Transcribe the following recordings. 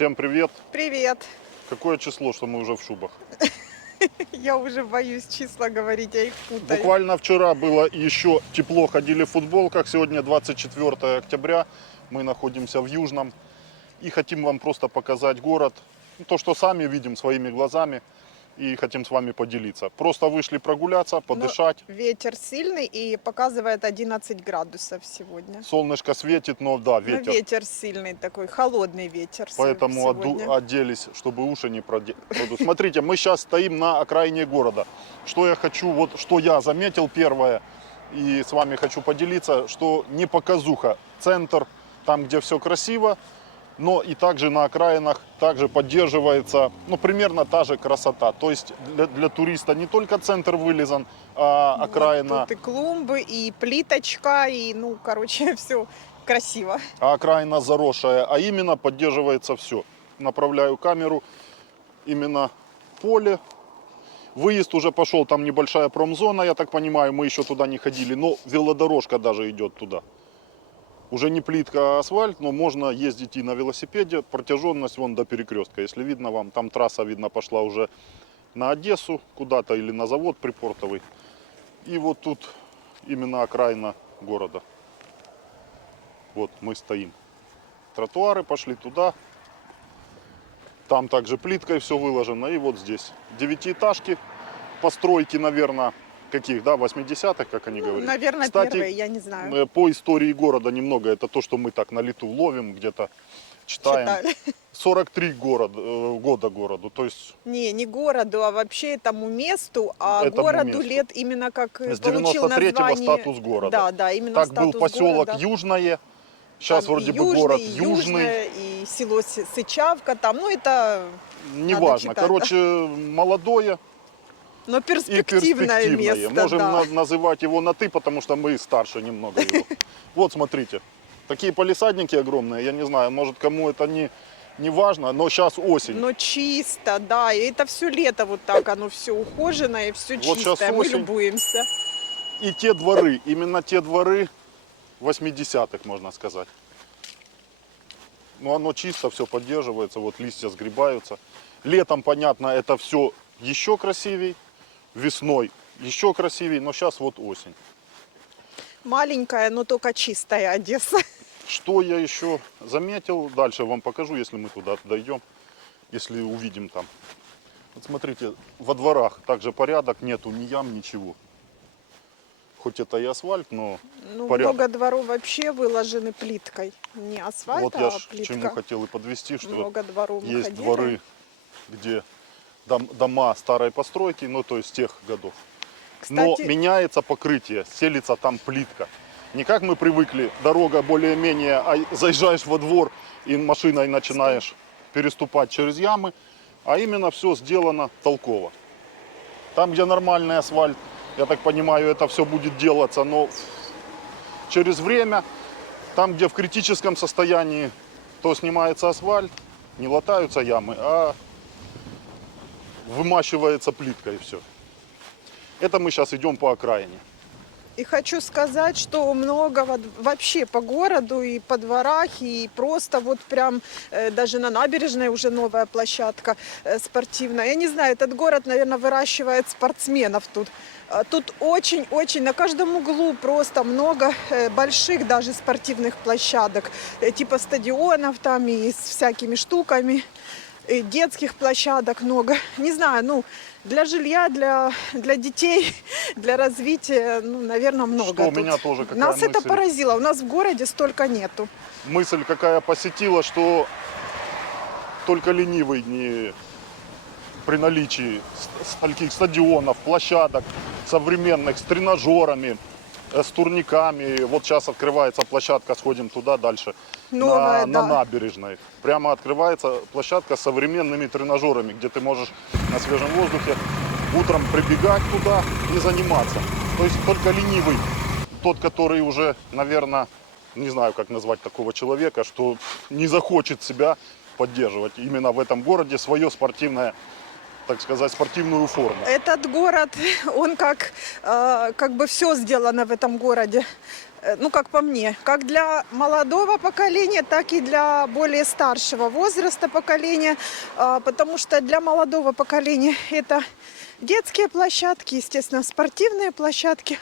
Всем привет! Привет! Какое число, что мы уже в шубах? Я уже боюсь числа говорить, я их путаю. Буквально вчера было еще тепло, ходили в футболках. Сегодня 24 октября, мы находимся в Южном. И хотим вам просто показать город. То, что сами видим своими глазами. И хотим с вами поделиться. Просто вышли прогуляться, подышать. Ветер сильный и показывает 11 градусов сегодня. Солнышко светит, но да, Но ветер. ветер сильный такой, холодный ветер Поэтому сегодня. оделись, чтобы уши не продуть. Смотрите, мы сейчас стоим на окраине города. Что я хочу, вот что я заметил первое, и с вами хочу поделиться, что не показуха. Центр, там, где все красиво, но и также на окраинах также поддерживается, примерно та же красота. То есть для туриста не только центр вылизан, а окраина... Вот тут и клумбы, и плиточка, и, все красиво. А окраина заросшая, а именно поддерживается все. Направляю камеру, именно поле. Выезд уже пошел, там небольшая промзона, я так понимаю, мы еще туда не ходили, но велодорожка даже идет туда. Уже не плитка, а асфальт, но можно ездить и на велосипеде. Протяженность вон до перекрестка, если видно вам, там трасса, видно, пошла уже на Одессу куда-то или на завод припортовый. И вот тут именно окраина города. Вот мы стоим. Тротуары пошли туда. Там также плиткой все выложено. И вот здесь девятиэтажки. Постройки, наверное, каких, да, 80-х, как они говорят. Наверное, Кстати, первые, я не знаю. по истории города немного. Это то, что мы так на лету ловим, где-то читаем. Читали. 43 года городу. То есть Не городу, а вообще этому месту, а Этому городу месту. лет именно как с получил 93-го название. статус города. Да, именно Так статус был поселок города. Южное. Сейчас Там вроде и бы Южный, город и Южный. Южное, и село Сычавка там, это Неважно. читать. Короче, молодое. но И перспективное место, Можем да. называть его на «ты», потому что мы старше немного его. Вот смотрите, такие палисадники огромные, я не знаю, может кому это не важно, но сейчас осень. Но чисто, да, и это все лето вот так, оно все ухоженное, и все Вот щас чистое, мы осень. любуемся. И те дворы, именно те дворы 80-х, можно сказать. Но оно чисто, все поддерживается, вот листья сгребаются. Летом, понятно, это все еще красивей. Весной еще красивее, но сейчас вот осень. Маленькая, но только чистая Одесса. Что я еще заметил, дальше вам покажу, если мы туда дойдем, если увидим там. Вот смотрите, во дворах также порядок, нету ни ям, ничего. Хоть это и асфальт, но порядок. Много дворов вообще выложены плиткой. Не асфальт, Вот я а ж к плитка. чему хотел и подвести, что Много дворов мы есть ходили. дворы, где дома старой постройки, то есть тех годов. Но Кстати, меняется покрытие, селится там плитка. Не как мы привыкли, дорога более-менее, а заезжаешь во двор и машиной начинаешь переступать через ямы, а именно все сделано толково. Там, где нормальный асфальт, я так понимаю, это все будет делаться, но через время, там, где в критическом состоянии, то снимается асфальт, не латаются ямы, а вымащивается плиткой и все. Это мы сейчас идем по окраине. и хочу сказать, что много вообще по городу и по дворах, и просто вот прям даже на набережной уже новая площадка спортивная. Я не знаю, этот город, наверное, выращивает спортсменов тут. Тут очень-очень на каждом углу просто много больших даже спортивных площадок, типа стадионов там и с всякими штуками. И детских площадок много. Не знаю, для жилья, для детей, для развития, наверное, много. Что тут. меня тоже какая Нас это мысль? поразило. У нас в городе столько нету. Мысль какая посетила, что только ленивый не при наличии стольких стадионов, площадок современных, с тренажерами, с турниками. Вот сейчас открывается площадка, сходим туда дальше, Новая, на да. набережной. Прямо открывается площадка с современными тренажерами, где ты можешь на свежем воздухе утром прибегать туда и заниматься. То есть только ленивый, тот, который уже, наверное, не знаю, как назвать такого человека, что не захочет себя поддерживать именно в этом городе свое спортивное, так сказать, спортивную форму. Этот город, он как бы все сделано в этом городе. Ну, как по мне, как для молодого поколения, так и для более старшего возраста поколения, потому что для молодого поколения это детские площадки, естественно, спортивные площадки,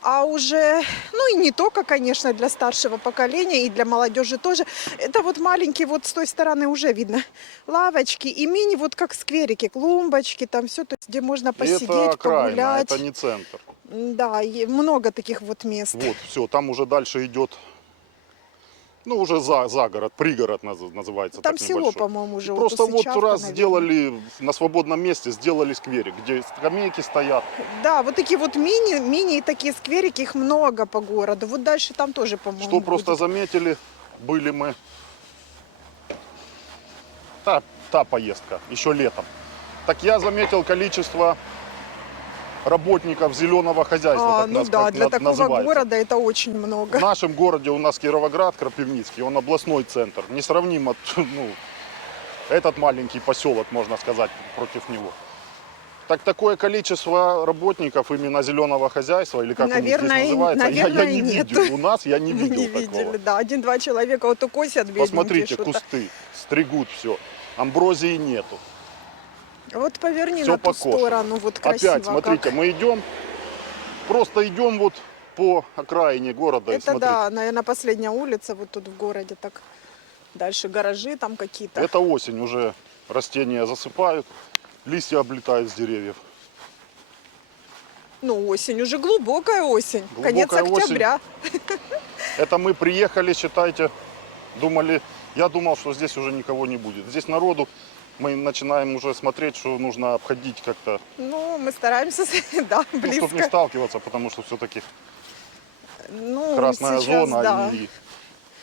а уже, ну и не только, конечно, для старшего поколения, и для молодежи тоже. Это вот маленькие, вот с той стороны уже видно, лавочки и мини, вот как скверики, клумбочки, там все, то есть, где можно И это посидеть, окраина, погулять. это не центр. Да, и много таких вот мест. Вот, все, там уже дальше идет, ну, уже за город, пригород называется. Там так село, небольшой. по-моему, уже. И вот просто вот Усычавка, раз наверное. сделали на свободном месте, сделали скверик, где скамейки стоят. Да, вот такие вот мини такие скверики, их много по городу. Вот дальше там тоже, по-моему, Что просто будет. заметили, были мы, та поездка, еще летом. Так я заметил количество работников зеленого хозяйства, так Ну да, для такого называется. города это очень много. В нашем городе у нас Кировоград, Кропивницкий, он областной центр. Несравнимо, ну, этот маленький поселок, можно сказать, против него. Так такое количество работников именно зеленого хозяйства, или как Наверное, у них здесь называется, я не нет. видел. У нас я не Мы видел не такого. видели, да. Один-два человека вот укосят, бедненькие, Посмотрите, что-то. кусты, стригут все. Амброзии нету. Вот поверни Все на ту покошено. сторону, вот красиво. Опять, смотрите, как. мы идем, просто идем вот по окраине города. и Это смотрите. да, наверное, последняя улица вот тут в городе, так. Дальше гаражи там какие-то. Это осень, уже растения засыпают, листья облетают с деревьев. Ну, осень, уже глубокая осень. Конец Глубокая осень. октября. Это мы приехали, считайте, думали, я думал, что здесь уже никого не будет. Здесь народу, мы начинаем уже смотреть, что нужно обходить как-то, Ну, мы стараемся, да, ну, чтобы не близко. сталкиваться, потому что все-таки Ну, красная сейчас, зона. да.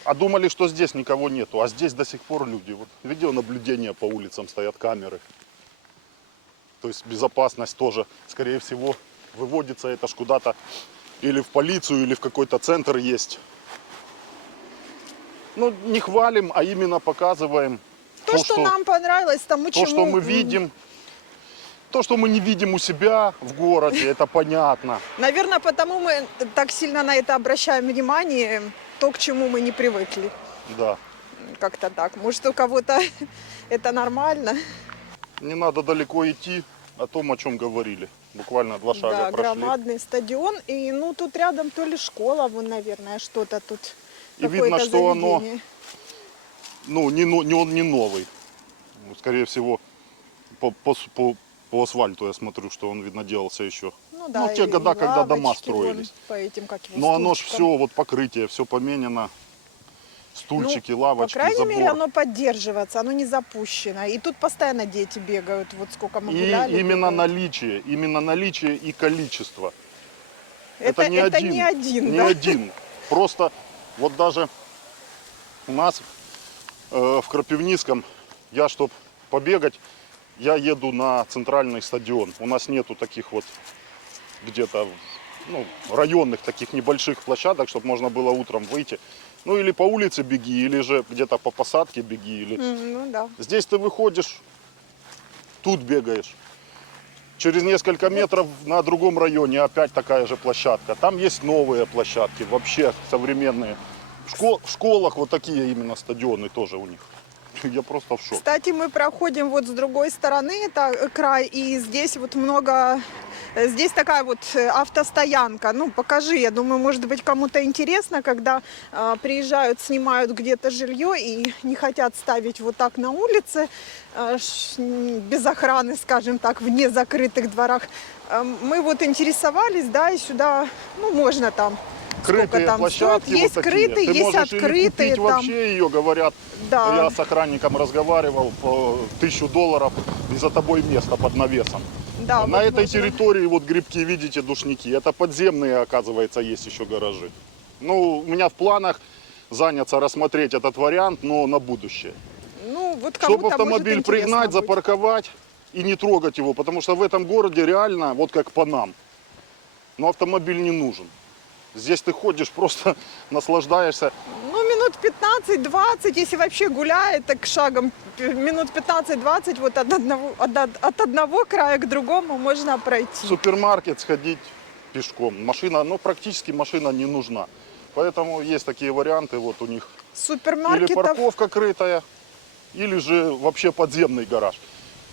А думали, что здесь никого нету, а здесь до сих пор люди. Вот видеонаблюдение по улицам, стоят камеры. То есть безопасность тоже, скорее всего, выводится это ж куда-то или в полицию, или в какой-то центр есть. Ну, не хвалим, а именно показываем То, что нам понравилось, тому, то, что мы видим. То, что мы не видим у себя в городе, это понятно. Наверное, потому мы так сильно на это обращаем внимание, то, к чему мы не привыкли. Да. Как-то так. Может, у кого-то это нормально. Не надо далеко идти о том, о чем говорили. Буквально 2 шага Да, прошли. громадный стадион. И, ну, тут рядом то ли школа, вон, наверное, что-то тут. И видно, какое-то что оно, заведение. ну, он не новый. Ну, скорее всего, по асфальту я смотрю, что он, видно, делался еще. Ну, да, те и года, когда дома лавочки вон строились. по этим, как его, Но оно ж стульчикам. все, вот покрытие, все поменено. Стульчики, лавочки, По крайней забор. мере, оно поддерживается, оно не запущено. И тут постоянно дети бегают, вот сколько мы И гуляли. именно бегают. наличие и количество. Это не один. не один, Не да? один. Просто вот даже у нас в Кропивницком, я, чтобы побегать, я еду на центральный стадион. У нас нету таких вот где-то, ну, районных таких небольших площадок, чтобы можно было утром выйти. Ну или по улице беги, или же где-то по посадке беги. Или... Ну да. Здесь ты выходишь, тут бегаешь. Через несколько метров на другом районе опять такая же площадка. Там есть новые площадки, вообще современные. В школах вот такие именно стадионы тоже у них. Я просто в шоке. Кстати, мы проходим вот с другой стороны, это край, и здесь вот много, здесь такая вот автостоянка. Ну, покажи, я думаю, может быть, кому-то интересно, когда приезжают, снимают где-то жилье и не хотят ставить вот так на улице, без охраны, скажем так, в незакрытых дворах. Мы вот интересовались, да, и сюда, ну, можно там. Сколько Крытые там площадки стоит? Есть вот такие. крытые, Ты есть можешь или открытые. купить Там. вообще ее, говорят. Да. Я с охранником разговаривал, по $1000 и за тобой место под навесом. Да, На вот этой можно. территории вот грибки, видите, душники. Это подземные, оказывается, есть еще гаражи. Ну, у меня в планах заняться, рассмотреть этот вариант, но на будущее. Ну, вот Чтобы кому-то, автомобиль может, пригнать, интересно будет. запарковать и не трогать его. Потому что в этом городе реально, вот как по нам, но автомобиль не нужен. Здесь ты ходишь, просто наслаждаешься. Ну, минут 15-20, если вообще гуляет, так шагом минут 15-20 вот от одного края к другому можно В пройти. супермаркет сходить пешком. Машина, ну практически машина не нужна. Поэтому есть такие варианты, вот у них или Супермаркетов. парковка крытая, или же вообще подземный гараж.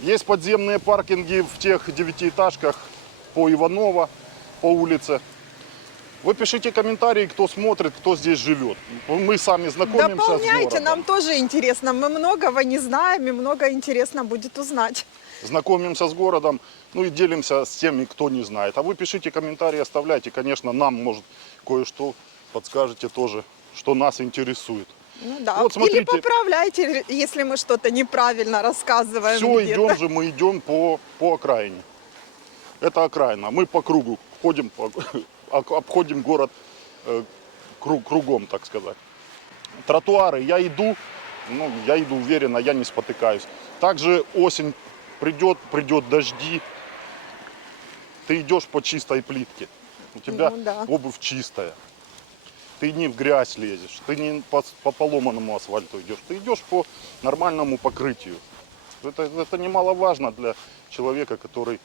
Есть подземные паркинги в тех 9-этажках по Иванова, по улице. Вы пишите комментарии, кто смотрит, кто здесь живет. Мы сами знакомимся с Дополняйте, городом. нам тоже интересно. Мы многого не знаем, и много интересно будет узнать. Знакомимся с городом, ну и делимся с теми, кто не знает. А вы пишите комментарии, оставляйте. Конечно, нам, может, кое-что подскажете тоже, что нас интересует. Ну да. Вот смотрите. Или поправляйте, если мы что-то неправильно рассказываем. Все, где-то. идем же, мы идем по окраине. Это окраина. Мы по кругу ходим, обходим город кругом, так сказать. Тротуары, я иду уверенно, я не спотыкаюсь. Также осень придет дожди. Ты идешь по чистой плитке. У тебя Ну да. обувь чистая. Ты не в грязь лезешь, ты не по поломанному асфальту идешь, ты идешь по нормальному покрытию. Это немаловажно для человека, который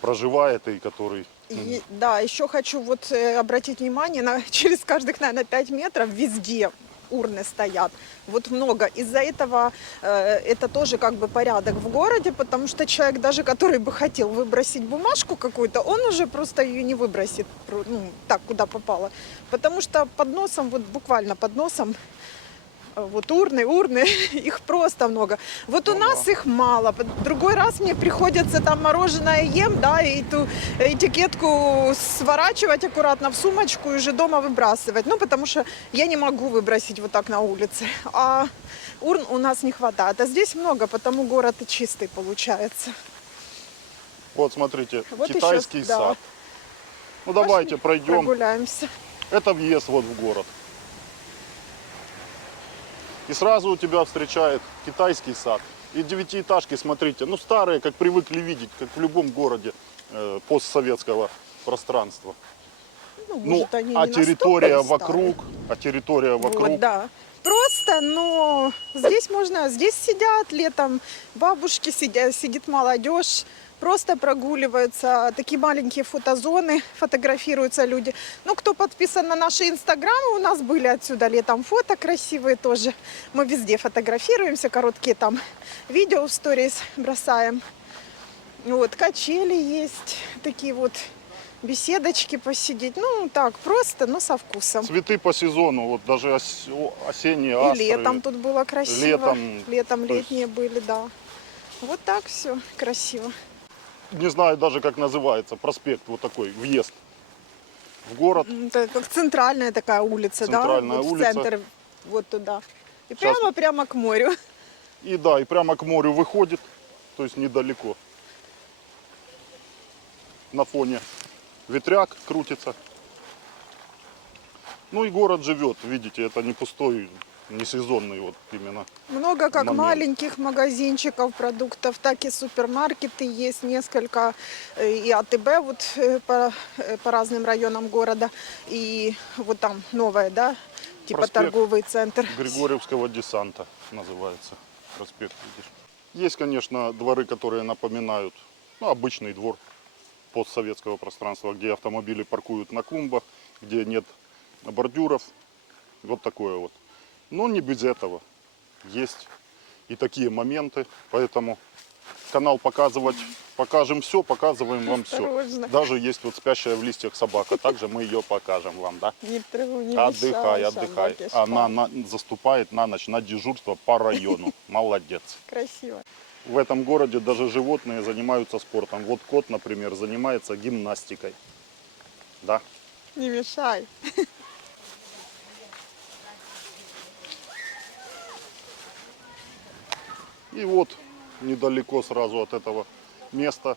проживает и который... И, да, еще хочу вот обратить внимание, через каждых, наверное, 5 метров везде урны стоят. Вот много. Из-за этого это тоже как бы порядок в городе, потому что человек, даже который бы хотел выбросить бумажку какую-то, он уже просто ее не выбросит, ну, так, куда попало. Потому что под носом, вот буквально под носом, вот урны, их просто много. Вот у нас их мало. Другой раз мне приходится там мороженое ем, да, и эту этикетку сворачивать аккуратно в сумочку и уже дома выбрасывать. Ну, потому что я не могу выбросить вот так на улице. А урн у нас не хватает. А здесь много, потому город и чистый получается. Вот смотрите, Вот китайский еще, да. сад. Ну давайте пройдем. Прогуляемся. Это въезд вот в город. И сразу у тебя встречает китайский сад. И 9-этажки, смотрите, ну старые, как привыкли видеть, как в любом городе постсоветского пространства. Ну, Ну, может, они а не территория настолько и старые. вокруг, Вот, да. Просто, но здесь сидят летом, бабушки сидят, сидит молодежь, просто прогуливаются, такие маленькие фотозоны, фотографируются люди. Ну, кто подписан на наши инстаграмы, у нас были отсюда летом фото красивые тоже. Мы везде фотографируемся, короткие там видео в сторис бросаем. Вот, качели есть, такие вот беседочки посидеть. Ну, так, просто, но со вкусом. цветы по сезону, вот даже осенние И астры. летом тут было красиво. Летом то есть- летние были, да. Вот так все красиво. Не знаю даже, как называется, проспект вот такой, въезд в город. Это как центральная такая улица, Центральная да? Вот улица. в центр, вот туда. И Сейчас- прямо к морю. И да, и прямо к морю выходит, то есть недалеко. На фоне ветряк крутится. Ну и город живет, видите, это не пустой, не сезонный вот именно. Много как момент. маленьких магазинчиков продуктов, так и супермаркеты есть несколько. И АТБ вот по разным районам города. И вот там новое, да, типа Проспект торговый центр. Григорьевского десанта называется проспект, видишь. Есть, конечно, дворы, которые напоминают, ну, обычный двор постсоветского пространства, где автомобили паркуют на клумбах, где нет бордюров. Вот такое вот. Но не без этого. Есть и такие моменты, поэтому канал покажем все, показываем вам все. Осторожно. Даже есть вот спящая в листьях собака, также мы ее покажем вам, да? Не Отдыхай, мешай отдыхай. собаке Она спать. заступает на ночь на дежурство по району. Молодец. Красиво. В этом городе даже животные занимаются спортом. Вот кот, например, занимается гимнастикой. Да? Не мешай. И вот недалеко сразу от этого места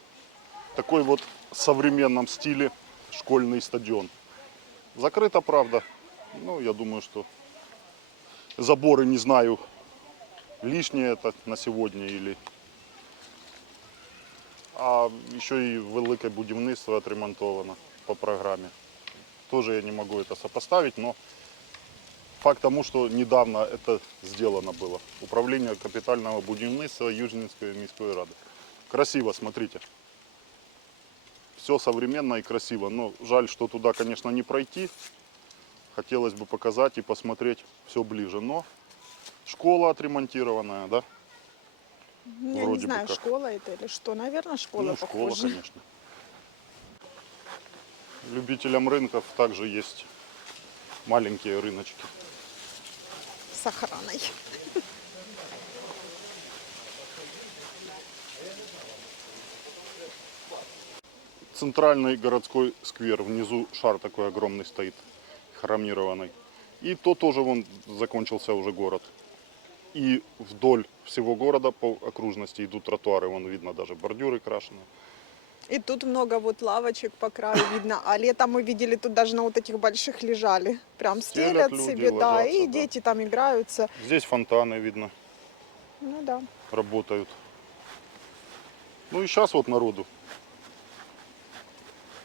такой вот в современном стиле школьный стадион. Закрыто, правда. Ну, я думаю, что заборы, не знаю, лишнее это на сегодня или... А еще и велике будівництво отремонтовано по программе. Тоже я не могу это сопоставить, но факт тому, что недавно это сделано было. Управление капитального будівництва Южненской міської ради. Красиво, смотрите. Все современно и красиво. Но жаль, что туда, конечно, не пройти. хотелось бы показать и посмотреть все ближе. Но школа отремонтированная, да? Я не Вроде бы знаю, как. школа это или что. Наверное, школа Ну, школа, похожа. конечно. Любителям рынков также есть маленькие рыночки. С охраной. Центральный городской сквер. Внизу шар такой огромный стоит, хромированный. И то тоже вон закончился уже город. И вдоль всего города по окружности идут тротуары. Вон видно даже бордюры крашеные. И тут много вот лавочек по краю видно. А летом мы видели, тут даже на вот этих больших лежали. Прям Стелят стелят люди, себе, да. ложатся, И да. дети там играются. Здесь фонтаны видно, Ну да. работают. Ну и сейчас вот народу.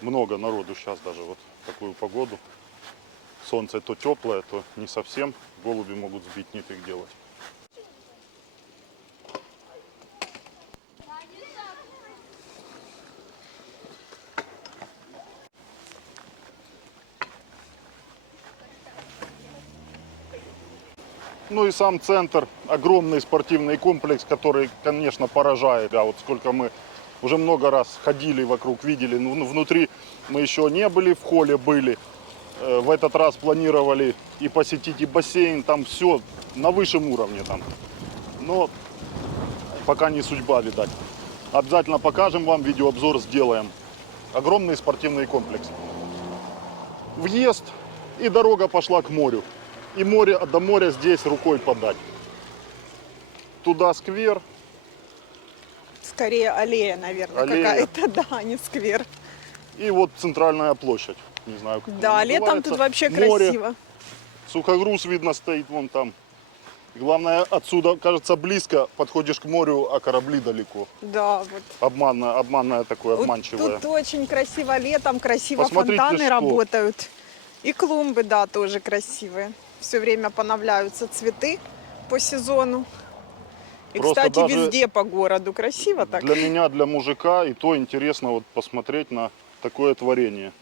Много народу сейчас даже вот в такую погоду. Солнце то теплое, то не совсем. Голуби могут сбить, нефиг делать. Ну и сам центр, огромный спортивный комплекс, который, конечно, поражает. А вот сколько мы уже много раз ходили вокруг, видели. Ну, внутри мы еще не были, в холле были. В этот раз планировали и посетить и бассейн, там все на высшем уровне там. Но пока не судьба, видать. Обязательно покажем вам, видеообзор сделаем. Огромный спортивный комплекс. Въезд и дорога пошла к морю. И море, до моря здесь рукой подать. Туда сквер. Скорее аллея, наверное, Аллея. какая-то, да, а не сквер. И вот центральная площадь. Не знаю, как Да, она летом называется. тут вообще Море. красиво. Сухогруз видно стоит вон там. Главное, отсюда, кажется, близко, подходишь к морю, а корабли далеко. Да, вот. Обманное такое, Вот обманчивое. тут очень красиво летом, красиво Посмотрите, фонтаны что. работают. И клумбы, да, тоже красивые. Все время понавляются цветы по сезону. И, Просто кстати, даже везде по городу красиво так. Для меня, для мужика, и то интересно вот посмотреть на такое творение.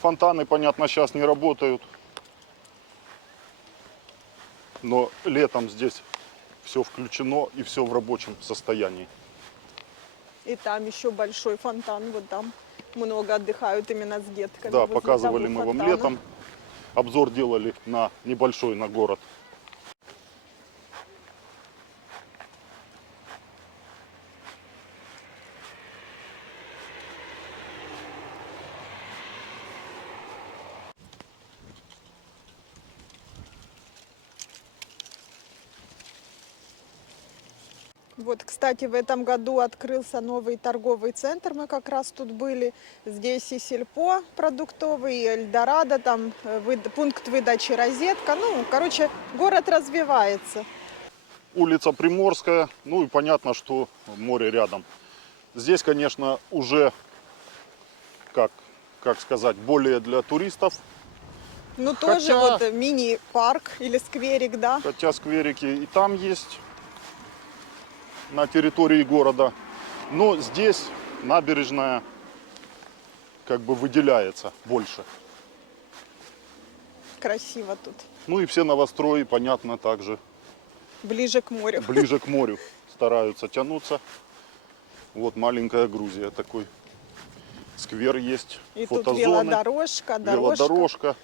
Фонтаны, понятно, сейчас не работают. Но летом здесь все включено и все в рабочем состоянии. И там еще большой фонтан, вот там много отдыхают именно с детками. Да, возле показывали того мы вам фонтана. летом. Обзор делали на небольшой, на город. Вот, кстати, в этом году открылся новый торговый центр, мы как раз тут были. Здесь и сельпо продуктовый, и Эльдорадо, там пункт выдачи розетка. Ну, короче, город развивается. Улица Приморская, ну и понятно, что море рядом. Здесь, конечно, уже, как сказать, более для туристов. Ну, тоже Хотя- вот мини-парк или скверик, да. Хотя скверики и там есть на территории города. Но здесь набережная как бы выделяется больше. Красиво тут. Ну и все новострои, понятно, также Ближе к морю. ближе к морю стараются тянуться. Вот маленькая Грузия такой. Сквер есть, И тут фотозоны, велодорожка, дорожка. велодорожка.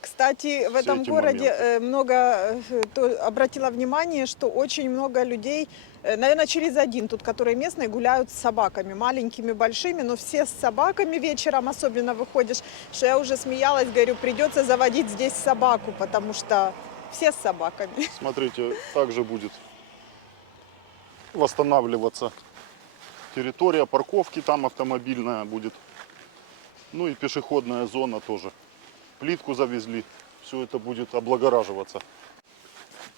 Кстати, в этом эти городе моменты. обратила внимание, что очень много людей, наверное, через один тут, которые местные, гуляют с собаками, маленькими, большими, но все с собаками вечером особенно выходишь, что я уже смеялась, говорю, придется заводить здесь собаку, потому что все с собаками. Смотрите, также будет восстанавливаться территория парковки, там автомобильная будет. Ну и пешеходная зона тоже. Плитку завезли, все это будет облагораживаться.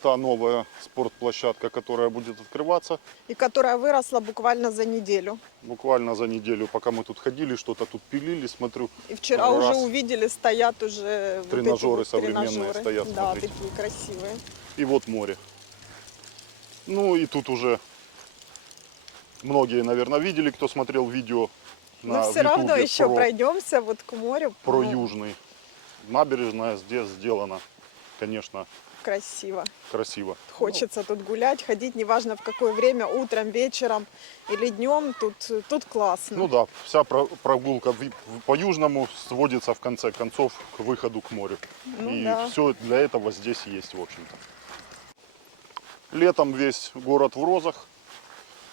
та новая спортплощадка, которая будет открываться И которая выросла буквально за неделю. буквально за неделю, пока мы тут ходили, что-то тут пилили, смотрю. И вчера Раз. уже увидели, стоят уже вот эти Тренажеры вот современные тренажеры. стоят, Да, смотрите. такие красивые. И вот море. Ну и тут уже многие, наверное, видели, кто смотрел видео Но в все равно Ютубе еще пройдемся вот к морю. про Ну, южный. Набережная здесь сделана, конечно, красиво. красиво. Хочется тут гулять, ходить, неважно в какое время, утром, вечером или днем, тут классно. Ну да, вся прогулка по южному сводится в конце концов к выходу к морю. Ну И да. все для этого здесь есть, в общем-то. Летом весь город в розах.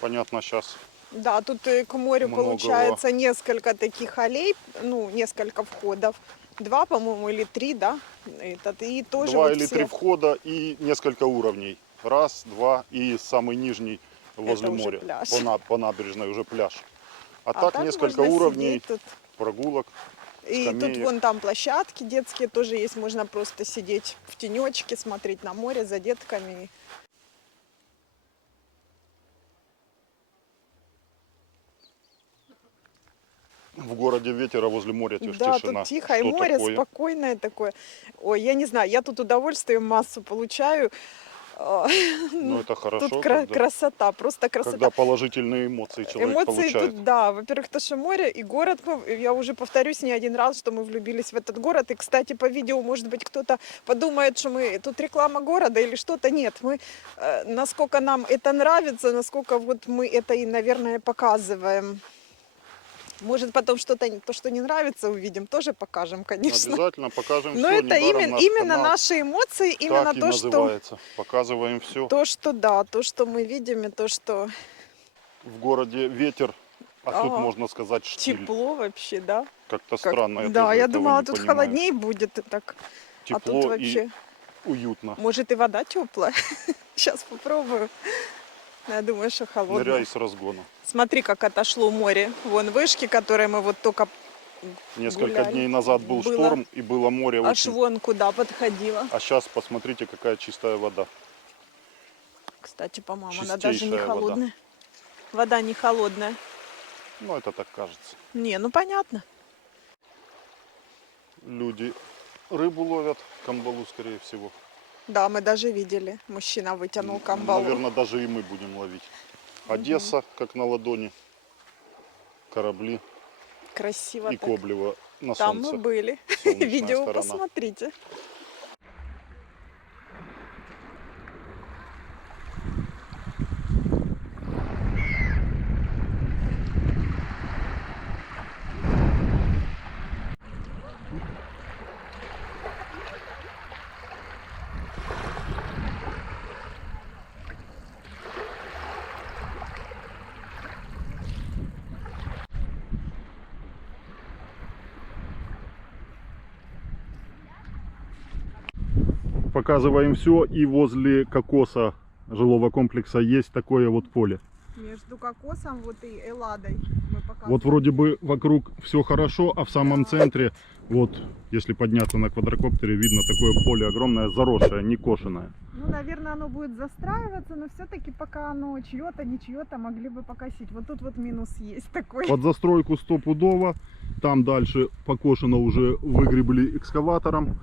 Понятно, сейчас Да, тут к морю Много. получается несколько таких аллей, ну, несколько входов. 2, по-моему, или 3, да? И тоже 2 вот или все. 3 входа и несколько уровней. Раз, два и самый нижний возле Это уже моря. пляж. По набережной уже пляж. А, А так несколько можно уровней сидеть тут. прогулок. И тут скамеек. вон там площадки детские тоже есть, можно просто сидеть в тенечке, смотреть на море за детками. В городе ветер, а возле моря Да, тишина. тут тихо, и Что море такое? спокойное такое. Ой, я не знаю, я тут удовольствие массу получаю. А, Ну это хорошо, Тут когда, красота, просто красота. когда положительные эмоции человек Эмоции получает. тут, да, во-первых, то, что море и город, я уже повторюсь не один раз, что мы влюбились в этот город. И, кстати, по видео, может быть, кто-то подумает, что мы тут реклама города или что-то. Нет, мы, насколько нам это нравится, насколько вот мы это и, наверное, показываем. Может, потом что-то, то, что не нравится, увидим, тоже покажем, конечно. Обязательно покажем Но все. это именно наши эмоции, именно так и то, что, называется. Показываем все. да, то, что мы видим, и то, что В городе ветер, а тут Ага. можно сказать штиль. тепло вообще, да. Как-то странно. Я Да, тоже я этого думала, не тут понимаю. холоднее будет, и так. Тепло А тут вообще, и уютно. может, и вода теплая. Сейчас попробую. Но я думаю, что холодная. Ныряй с разгона. Смотри, как отошло море. Вон вышки, которые мы вот только Несколько гуляли. дней назад был Было. шторм и было море аж очень. вон куда подходила. А сейчас посмотрите, какая чистая вода. Кстати, по-моему, она даже не Чистейшая вода. холодная. Вода не холодная. Ну, это так кажется. Не, ну понятно. Люди рыбу ловят, камбалу, скорее всего. Да, мы даже видели. Мужчина вытянул камбалу. Наверное, даже и мы будем ловить. Одесса, как на ладони. Корабли Красиво и так. Коблево на Там солнце. мы были. Солнечная Видео сторона. посмотрите. Показываем все. И возле кокоса жилого комплекса есть такое вот поле. Между кокосом вот и Элладой мы показывали. Вот вроде бы вокруг все хорошо, а в самом центре, вот если подняться на квадрокоптере, видно такое поле огромное, заросшее, не кошеное. Ну, наверное, оно будет застраиваться, но все-таки пока оно чье-то, не чье-то, могли бы покосить. Вот тут вот минус есть такой. Под застройку стопудово, там дальше покошено уже выгребли экскаватором,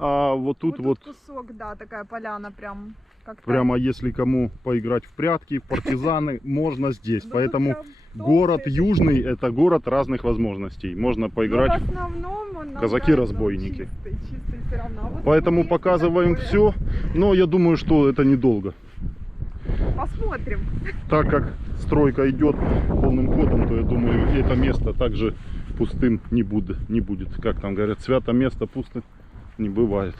а вот тут вот кусок, да, такая поляна прям как-то. прямо если кому поиграть в прятки, в партизаны, можно здесь. Ну, тут Поэтому прям город толстый. Южный — это город разных возможностей. Можно Но поиграть. в основном он нам казаки-разбойники. нравится, он чистый всё равно. А вот Поэтому есть показываем такое. все, но я думаю, что это недолго. Посмотрим. Так как стройка идет полным ходом, то я думаю, это место также пустым не будет. Как там говорят, свято место пустым не бывает.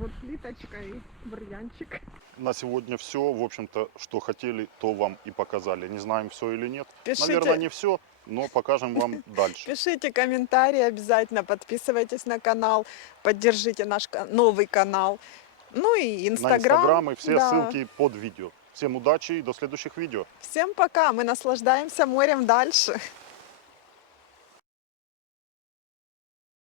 Вот плиточка и бурьянчик. На сегодня все. В общем-то, что хотели, то вам и показали. Не знаем, все или нет. Пишите. Наверное, не все, но покажем вам дальше. Пишите комментарии обязательно, подписывайтесь на канал, поддержите наш новый канал. Ну и На Инстаграм. Инстаграм и все да. ссылки под видео. Всем удачи и до следующих видео. Всем пока, мы наслаждаемся морем дальше.